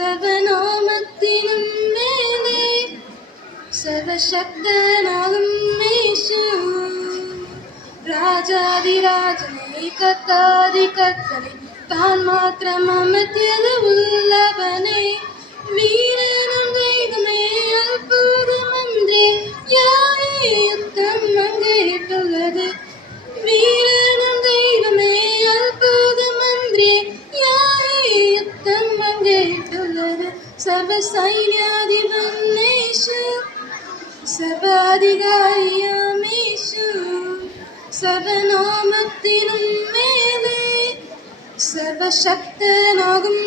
സർവനാമത്തിനും മേലെ സർവശക്തനാകും യേശു. രാജാതിരാജനെ കർത്താതികർത്തനെ താൻ മാത്രം അമർത്യതയുള്ളവനെ വീരനും ദൈവമേ അത്ഭുതമന്ത്രേ യുദ്ധം അങ്ങേറ്റുള്ളത്. വീരനും ദൈവമേ അത്ഭുതമന്ത്രേ യുദ്ധം അങ്ങേറ്റുള്ളത്. സർവസൈന്യാധിപൻ യേശു സർവാധികാരിയാമേശു. സർവനാമത്തിനും മേലെ സർവശക്തനാകും